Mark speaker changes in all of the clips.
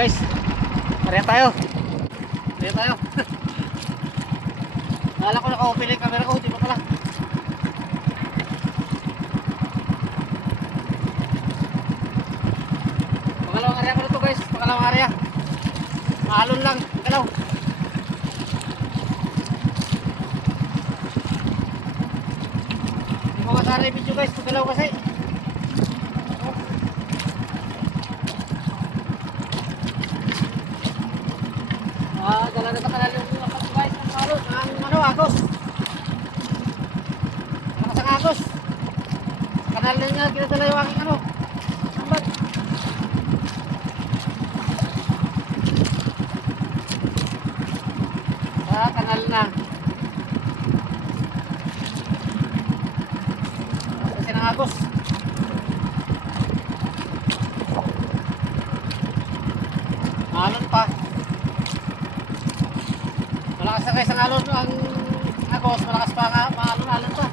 Speaker 1: guys. Pareha tayo. Pareha tayo. Nala ko naka-open yung camera ko, di ba pala? Pangalawang area ko na to guys, pangalawang area. Maalon lang, galaw. Hindi ko yung video guys, galaw kasi. Ah, dala na kanal yung mga guys, ang maalon, ang ano, agos. Ang sa agos. Kanal na niya, kinadala yung aking ano. Sambat. Sa kanal na. Kasi ng agos. Alon pa. Sa alon ang agos. Malakas pa nga, maalon-alon pa.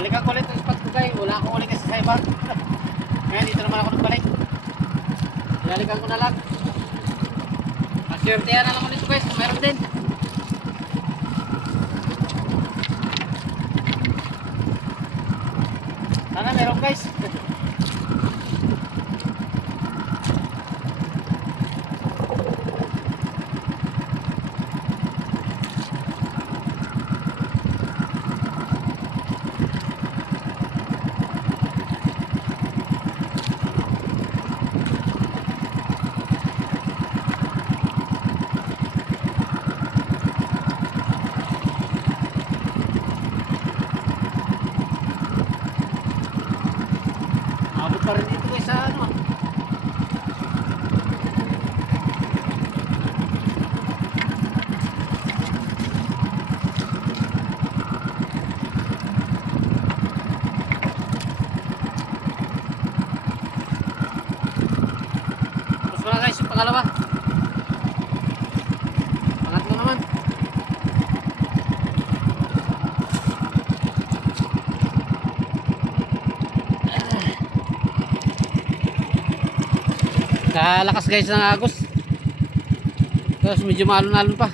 Speaker 1: Nalikan ko ulit ang spot ko guys. Wala akong ulit sa iba. Ngayon dito naman ako nagbalik. Nalikan ko na lang. Maswertehan na lang ulit guys. Meron din. Sana meron guys. pa rin dito guys sa ano. Tapos wala guys yung pangalawa. Pangatlo naman. Kalakas guys ng agos. Tapos medyo maalon-alon pa.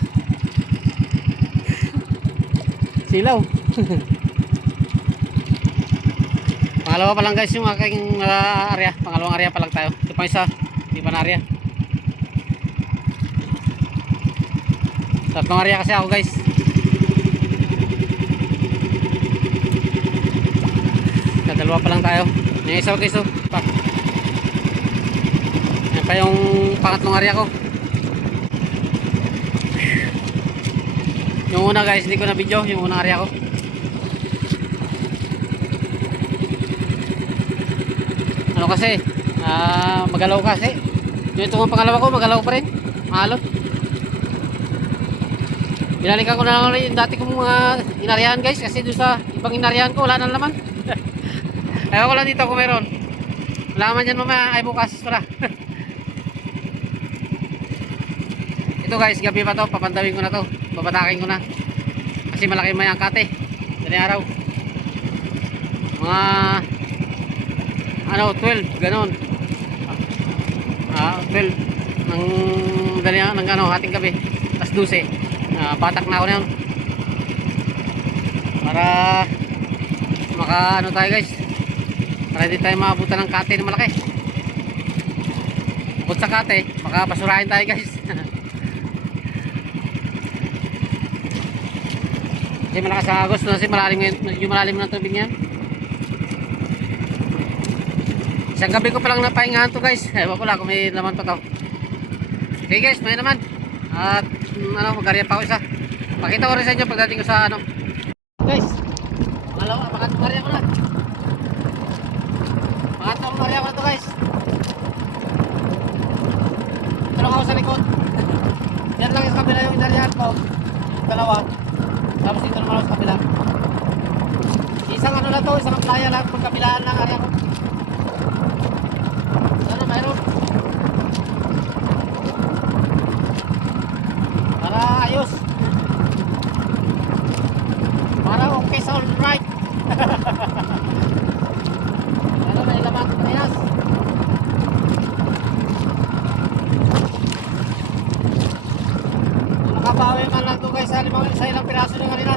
Speaker 1: Silaw. Pangalawa pa lang guys yung aking uh, area. Pangalawang area pa lang tayo. Ito pa isa. Hindi pa na area. Tatlong area kasi ako guys. Kadalawa pa lang tayo. Yung isa guys oh. Pa. Pa yung pangatlong area ko. Yung una guys, hindi ko na video, yung unang area ko. Ano kasi, ah magalaw kasi. Yung itong pangalawa ko, magalaw pa rin. Mahalot. Binalikan ko na lang yung dati kong mga inarihan guys, kasi doon sa ibang inarihan ko, wala na naman. Ewan ko lang dito kung meron. Wala man yan mamaya, ay bukas pala. Ito guys, gabi pa to, papandawin ko na to. Babatakin ko na. Kasi malaki may angkate. Dali araw. Mga ano, 12, ganon. Ah, 12 ng dali ng ano, hating gabi. Tas 12. Ah, batak na ako na yun. Para maka ano tayo guys. Para hindi tayo maabutan ng kate na malaki. Abot sa kate, baka basurahin tayo guys. Kasi malakas ang agos kasi malalim ngayon, medyo malalim na tubig niyan. Isang gabi ko palang napahingahan to guys. Ewan ko lang kung may laman pa to. Okay guys, may naman. At mm, ano, mag-area pa ako isa. Pakita ko rin sa inyo pagdating ko sa ano. Guys, Pangalawa, pangatlong area ko na. Area ko na to guys. Tulong ako sa likod. Yan lang sa kabila yung inarihan ko. Dalawa. Tapos dito naman sa kabila. Isang ano na to, isang playa lang. Pagkabilaan lang area ko. Ano, mayroon. Para ayos. Para okay sa all right. ano, may laman parehas. Makabawi man lang to guys sa limang sa ilang piraso ng kanina.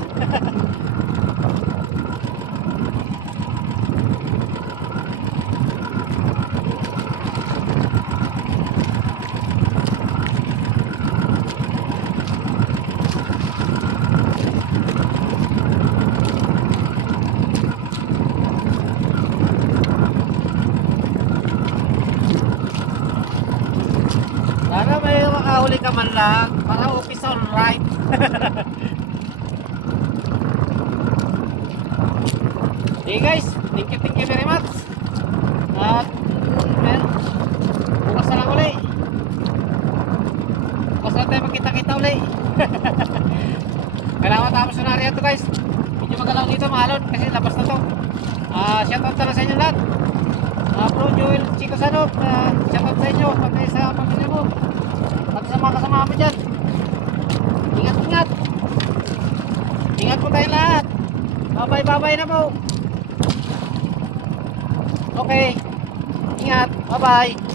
Speaker 1: Sana makahuli ka man lang para okay sa right. hey guys, thank you, thank you very much. At well, bukas na lang uli. Bukas na tayo magkita-kita uli. Kailangan tapos na rin ito guys. Medyo magalaw dito, mahalon kasi labas na to. Ah, shoutout na lang sa inyo lahat. Ah, bro Joel Chico Sanok, uh, shoutout sa inyo, pati sa pamilya mo. At sa mga kasama mo dyan. Ingat, ingat. Po tayo lahat. Babay, babay na po. Okay. Ingat. Bye-bye.